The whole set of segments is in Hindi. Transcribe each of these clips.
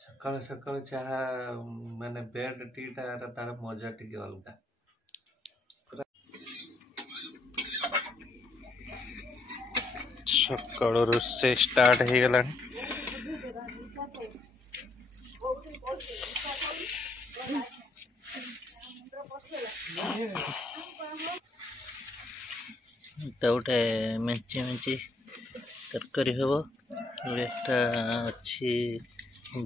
ସକାଳୁ ସକାଳୁ ଚାହା ମାନେ ବେଡ୍ ଟିଟା ତାର ମଜା ଟିକେ ଅଲଗା। ସକାଳୁ ରୋଷେଇ ଷ୍ଟାର୍ଟ ହେଇଗଲାଣି। এটা ଗୋଟେ ମେଞ୍ଚି ମେଞ୍ଚି ତରକାରୀ ହବ। ଏଟା ଅଛି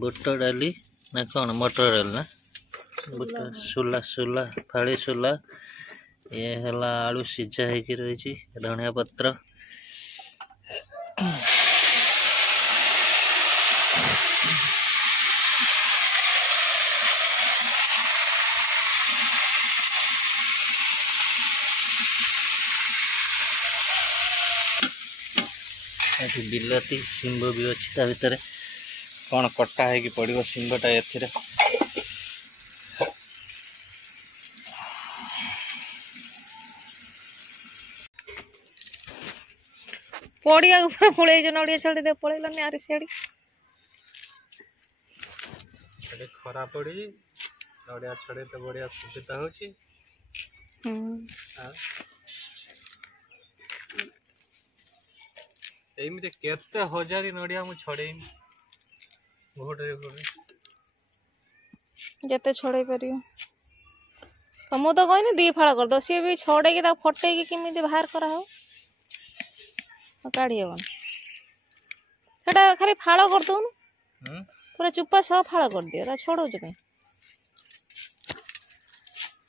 ବୁଟ ଡାଲି ନା କଣ ମଟର ଡାଲି ନା ବୁଟ ସୁଲା ଫାଳି ସୁଲା। ଇଏ ହେଲା ଆଳୁ ସିଝା ହେଇକି ରହିଛି, ଧନିଆ ପତ୍ର। ଏଠି ବିଲାତି ଶିମ୍ବ ବି ଅଛି, ତା ଭିତରେ କଣ କଟା ହେଇକି ପଡ଼ିବ ଶିମ୍ବଟା ଏଥିରେ। ପଡ଼ିଆ ଉପରେ ପଳେଇଛ, ନଡ଼ିଆ ଛଡ଼ି ଦେ ପଳେଇଲନି ଆରି ସିଆଡ଼ି। ଏଠି ଖରା ପଡ଼ିଛି, ନଡ଼ିଆ ଛଡ଼େଇ ତ ବଢ଼ିଆ ସୁବିଧା ହେଉଛି। ଏମିତି କେତେ ହଜାରି ନଡ଼ିଆ ମୁଁ ଛଡ଼େଇନି ଯେତେ ଛଡ଼େଇ ପାରିବ। ମୁଁ ତ କହିନି 2 ଫାଳ କରିଦବ, ସିଏ ବି ଛଡ଼େଇକି ତାକୁ ଫଟେଇକି କେମିତି ବାହାର କରାହବ, କାଢ଼ି ହବନି। ସେଟା ଖାଲି ଫାଳ କରିଦଉନୁ, ପୁରା ଚୁପା ସହ ଫାଳ କରିଦିଅ, ତା ଛଡ଼ଉଛୁ କାଇଁ?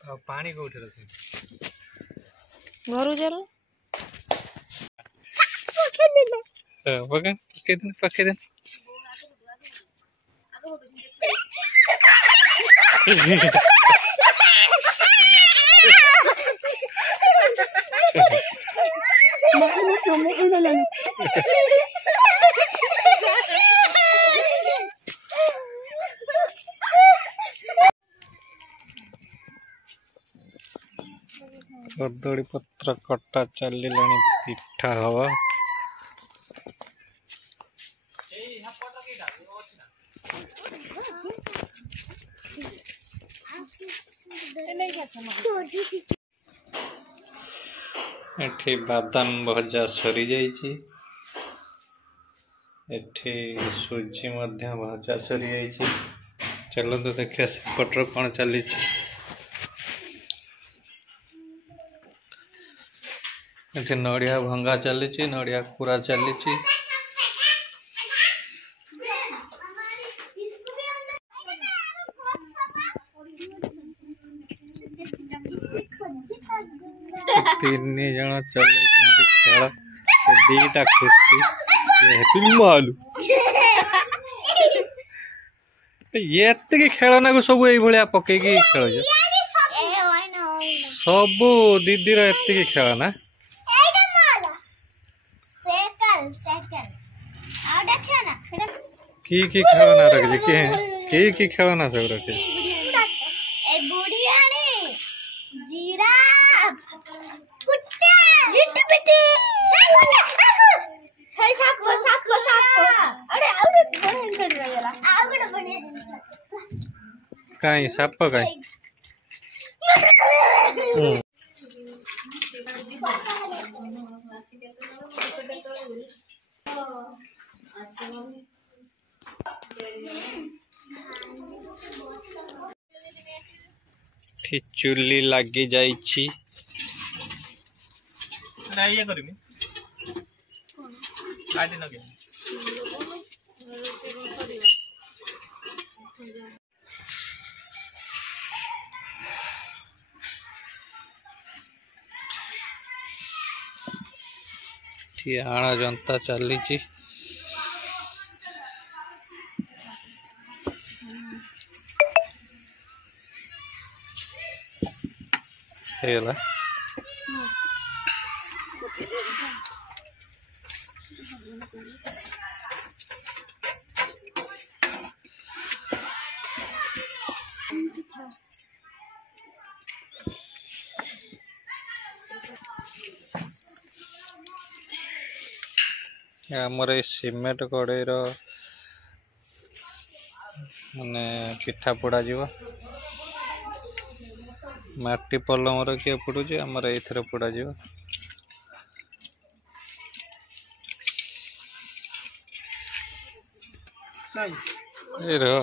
ଆଉ ପାଣି କୋଉଠି ରଖିବି? ଘରକୁ ଚାଲ। ପକେଇଦେନ। କଦଳୀ ପତ୍ର କଟା ଚାଲିଲାଣି, ପିଠା ହବ। ଏଠି ବାଦାମ ଭଜା ସରି ଯାଇଛି। ଏଠି ସୁଜି ମଧ୍ୟ ଭଜା ସରି ଯାଇଛି। ଚାଲନ୍ତୁ ଦେଖିବା ସେପଟର କଣ ଚାଲିଛି। ଏଠି ନଡ଼ିଆ ଭଙ୍ଗା ଚାଲିଛି, ନଡ଼ିଆ କୁରା ଚାଲିଛି। ତିନି ଜଣ ଚଲେଇଛନ୍ତି ଖେଳ, ଦିଟା ଖୁସି। ଏତିକି ଖେଳନାକୁ ସବୁ ଏଇଭଳିଆ ପକେଇକି ଖେଳୁଛ। ସବୁ ଦିଦିର ଏତିକି ଖେଳନା। କି ଖେଳନା ରଖିଛି? କି ଖେଳନା ସବୁ ରଖିଛି? କାଇଁ ସାପ କାଇଁ? ଚୁଲି ଲାଗି ଯାଇଛି। ଆଣ ଜନ୍ତା ଚାଲିଛି। ହେଇଗଲା। ଆମର ଏଇ ସିମେଣ୍ଟ କଡ଼େଇର माने पिठा पोड़ा जीव माटी पलमर किए पोड़ुचे आमर एथरे पोड़ा जीव ए रो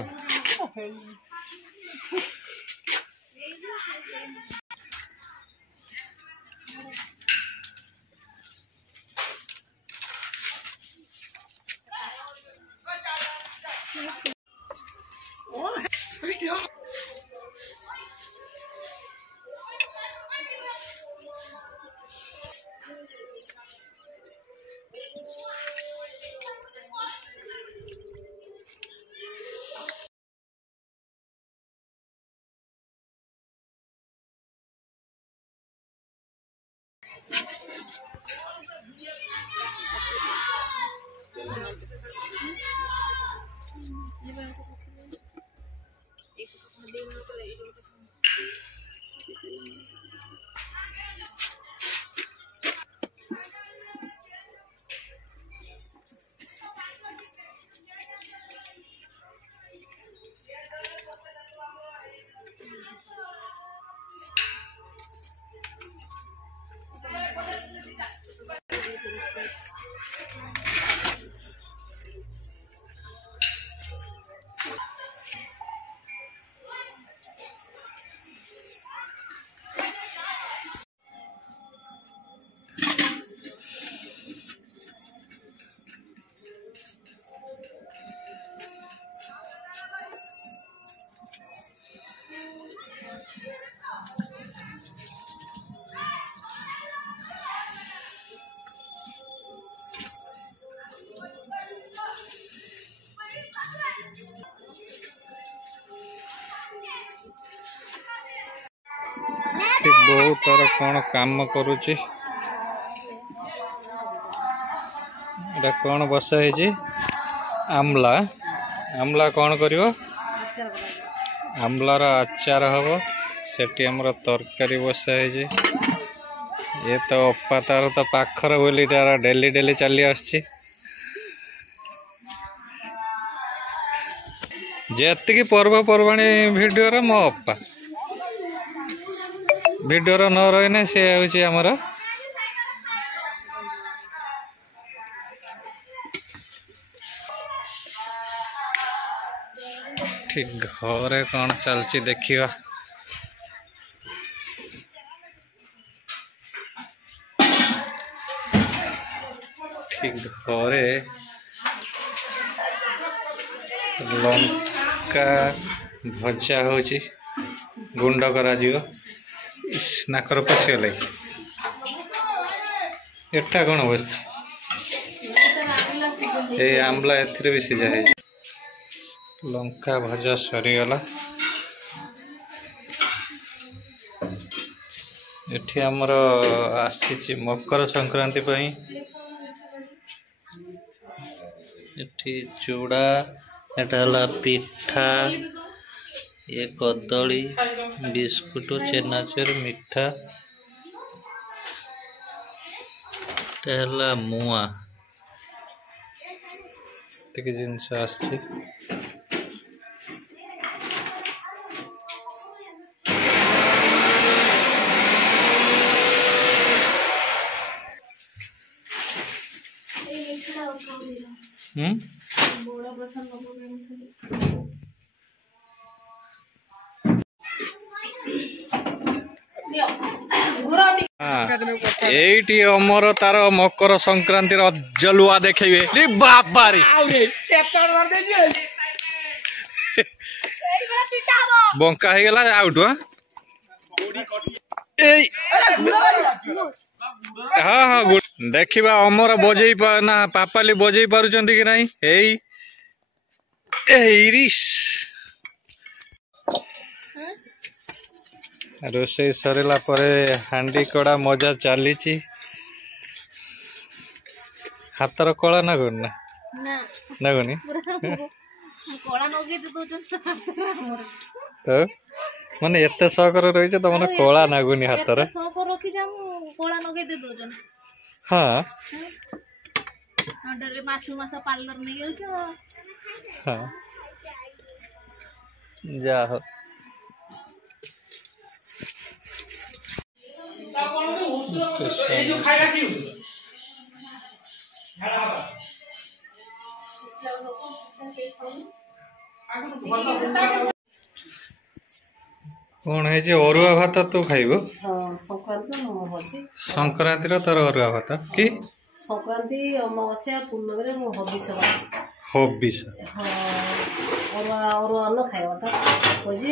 बहुत तार कौन काम करुची कौन बसा है आमला आमला कौन करिवो आमलार आचार हम सेठी हमर तरकारी बसा है ये तो अप्पा तार तो पाखर बोली तार डेली डेली चली आसची जेतिकी पर्वपर्वाणी भिडियो मो अप्पा भिडियो न रही सी हूँ आमर ठीक घरे कौन चलची देखिवा ठीक घरे लंका भजा होची गुंड करा जीव नाकर पशिगल एटा कौन बस आमला एथरे भी सीझा है लंका भजा सरीगला एठी हमर आसी मकर संक्रांति पई एठी चूड़ा एटा हला पिठा ये कदली बिस्कुट चेनाचूर मिठा एटा मुआ जिनस आसी एटी अमर तार मकर संक्रांति जलुआ देखे बाबारी बंका हो गला आउट हाँ हाँ देखा अमर बजे ना पापाली बजे पार्टी कि नहीं रोषे सरला हांडी कड़ा मजा चली हाथर कला नगुन नगुनी माने एते शौकर रही तो मैंने कला नगुनी हाथर हाँ हाँ जा हो कौन है जे अरुआ भात तू खाइबो संक्रांति रो तोर अरुआ भात कि संक्रांति अमावास्या पूर्णिमा मु हबिस हबिस और अन्न खाइबा त होजी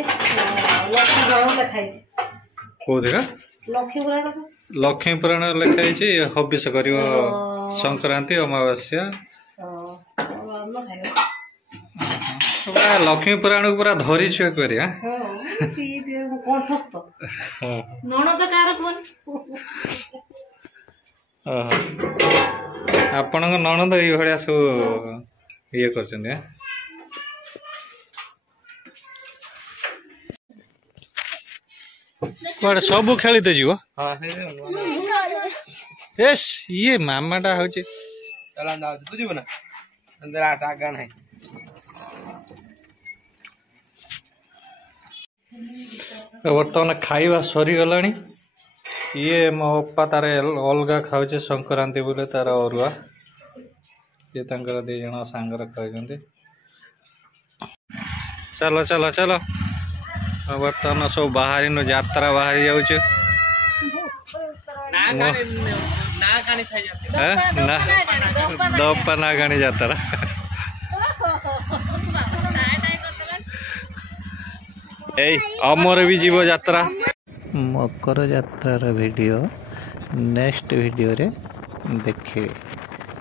लक्ष्मी पुराण लिखाइ छै कोदिरा लक्ष्मी पुराण लिखाइ छै हबिस करियो संक्रांति अमावास्या और अन्न खाइबा पूरा लक्ष्मी पुराण को पूरा धरी छुए करिया कंठस्थ नणद कार कोन आपण नणद ये भलिया सब ये करछन कुआडे सब खेली तो जीव यस ये मामाटा होचे चला ना बुझिबो ना अंदर आगा नहीं बर्तमान खाइबा सरी गलानी ये मो अप्पा तार अलगा खाऊचे संक्रांति बोले तार अरुआ ये तांकर दी जण सांगर खाउछन्ते चलो चलो चलो बर्तमान सब बाहरी नो यात्रा बाहरी जाउछ ना कानी छाई जाते ना दप्पा ना गाणी यात्रा अमर भी जीव यात्रा मकर यात्रार वीडियो नेक्स्ट वीडियो रे देखिए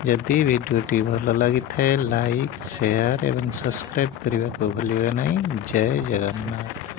जदि वीडियोटी भल लगी थाए लाइक शेयर एवं सब्सक्राइब करने को भूलिए नहीं। जय जगन्नाथ।